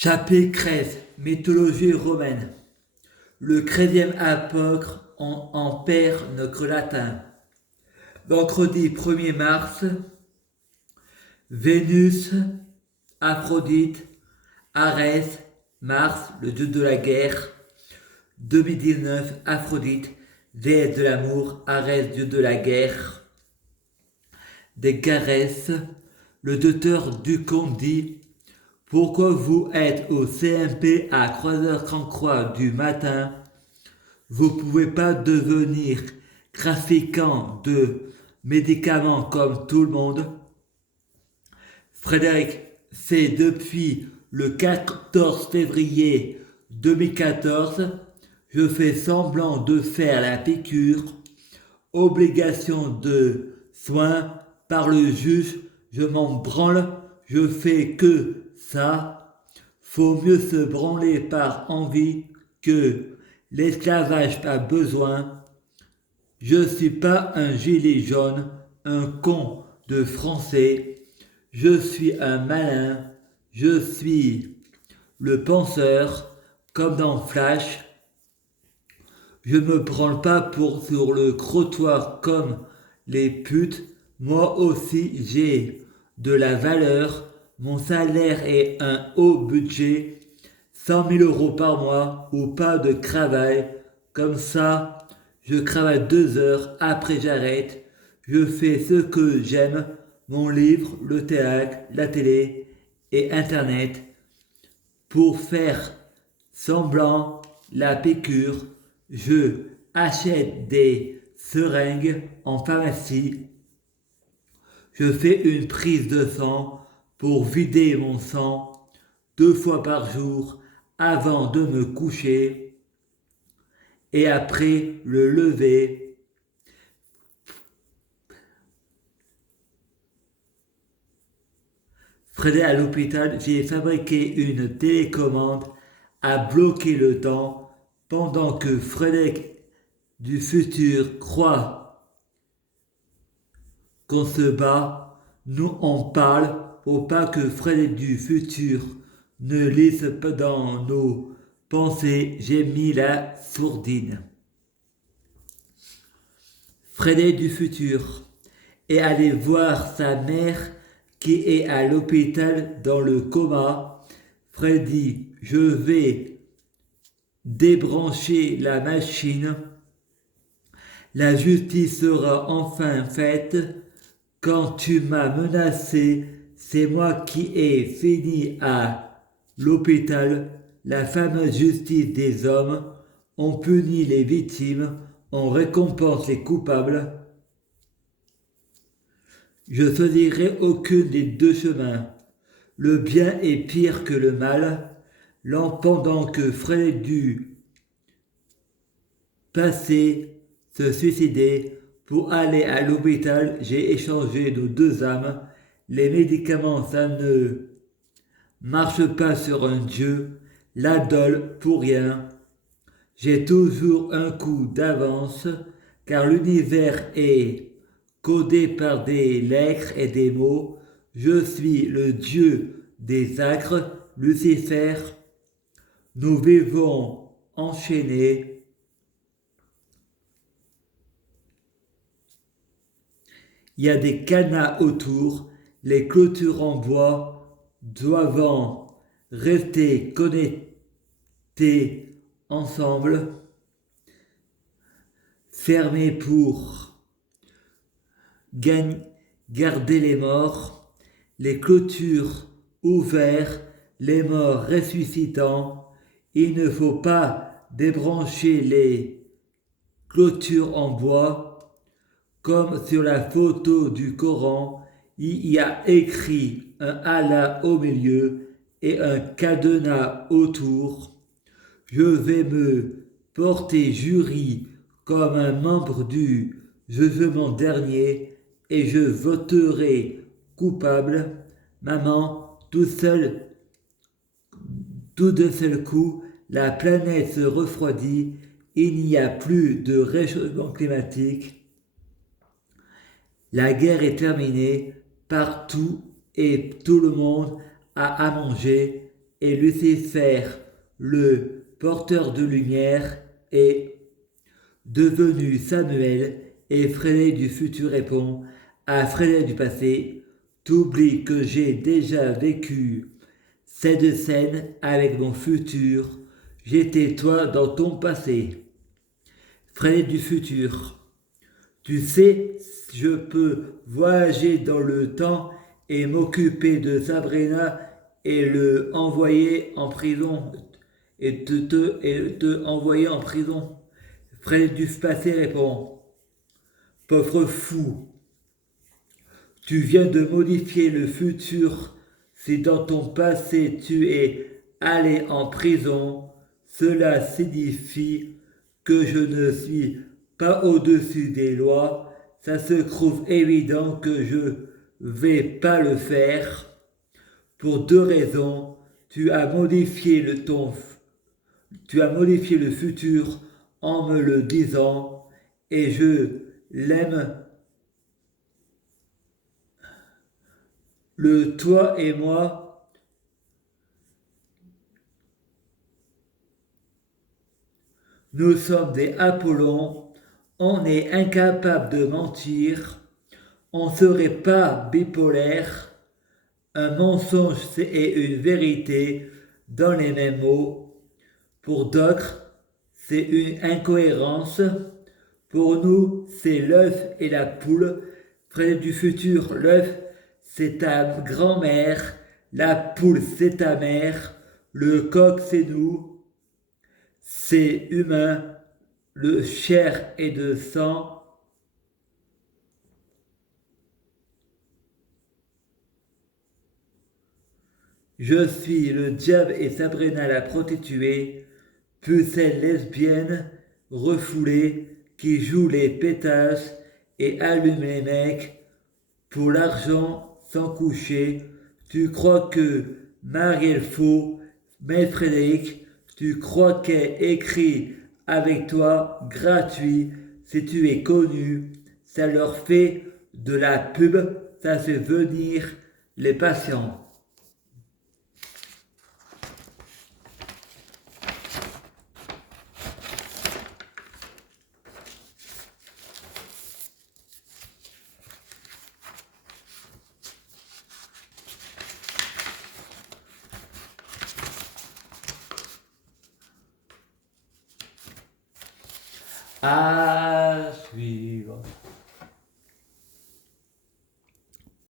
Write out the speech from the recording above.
Chapitre 13. Mythologie romaine. Le 13e apocre en perd notre latin. Vendredi 1er mars, Vénus, Aphrodite, Arès, Mars, le dieu de la guerre. 2019, Aphrodite, déesse de l'amour, Arès, dieu de la guerre. Des caresses, le docteur Ducomte dit: pourquoi vous êtes au CMP à 3h33 du matin? Vous pouvez pas devenir trafiquant de médicaments comme tout le monde. Frédéric, c'est depuis le 14 février 2014, je fais semblant de faire la piqûre, obligation de soins par le juge, je m'en branle, je fais que ça. Faut mieux se branler par envie que l'esclavage par besoin. Je suis pas un gilet jaune, un con de français. Je suis un malin. Je suis le penseur, comme dans Flash. Je me branle pas pour sur le trottoir comme les putes. Moi aussi j'ai de la valeur. Mon salaire est un haut budget. 100 000 euros par mois ou pas de travail. Comme ça, je travaille 2 heures, après j'arrête. Je fais ce que j'aime, mon livre, le théâtre, la télé et Internet. Pour faire semblant la piqûre, je achète des seringues en pharmacie. Je fais une prise de sang pour vider mon sang 2 fois par jour avant de me coucher et après le lever. Frédéric à l'hôpital, j'ai fabriqué une télécommande à bloquer le temps pendant que Frédéric du futur croit qu'on se bat. Nous on parle pour pas que Frédéric du futur ne lise pas dans nos pensées. J'ai mis la sourdine. Frédéric du futur est allé voir sa mère qui est à l'hôpital dans le coma. Fred dit: je vais débrancher la machine. La justice sera enfin faite. Quand tu m'as menacé, c'est moi qui ai fini à l'hôpital. La fameuse justice des hommes. On punit les victimes, on récompense les coupables. Je choisirai aucun des deux chemins. Le bien est pire que le mal. Pendant que Frédéric du passé se suicidait pour aller à l'hôpital, j'ai échangé nos deux âmes. Les médicaments, ça ne marche pas sur un dieu. L'adol pour rien. J'ai toujours un coup d'avance car l'univers est codé par des lettres et des mots. Je suis le dieu des acres, Lucifer. Nous vivons enchaînés. Il y a des cadenas autour. Les clôtures en bois doivent rester connectées ensemble. Fermées pour garder les morts, les clôtures ouvertes, les morts ressuscitant. Il ne faut pas débrancher les clôtures en bois, comme sur la photo du Coran, il y a écrit un Allah au milieu et un cadenas autour. Je vais me porter jury comme un membre du jugement dernier et je voterai coupable. Maman, tout d'un seul coup, la planète se refroidit, il n'y a plus de réchauffement climatique. La guerre est terminée partout et tout le monde a à manger. et Lucifer, le porteur de lumière, est devenu Samuel, et Frédéric du futur répond à Frédéric du passé, t'oublies que j'ai déjà vécu cette scène avec mon futur, j'étais toi dans ton passé. Frédéric du futur, tu sais, je peux voyager dans le temps et m'occuper de Sabrina et le envoyer en prison et te envoyer en prison. Frédéric du passé répond, pauvre fou, tu viens de modifier le futur. Si dans ton passé tu es allé en prison, cela signifie que je ne suis pas au-dessus des lois. Ça se trouve évident que je vais pas le faire. Pour deux raisons. Tu as modifié le futur en me le disant et je l'aime. Le toi et moi, nous sommes des Apollons, on est incapable de mentir, on ne serait pas bipolaire, un mensonge et une vérité dans les mêmes mots. Pour d'autres, c'est une incohérence. Pour nous, c'est l'œuf et la poule. Près du futur, l'œuf, c'est ta grand-mère, la poule, c'est ta mère, le coq, c'est nous, c'est humain, le chair et de sang. Je suis le diable et Sabrina la prostituée, pucelle lesbienne, refoulée, qui joue les pétasses et allume les mecs pour l'argent sans coucher. Tu crois que Marielle faux, mais Frédéric, tu crois qu'elle écrit avec toi gratuit. Si tu es connu, ça leur fait de la pub, ça fait venir les patients. Ah,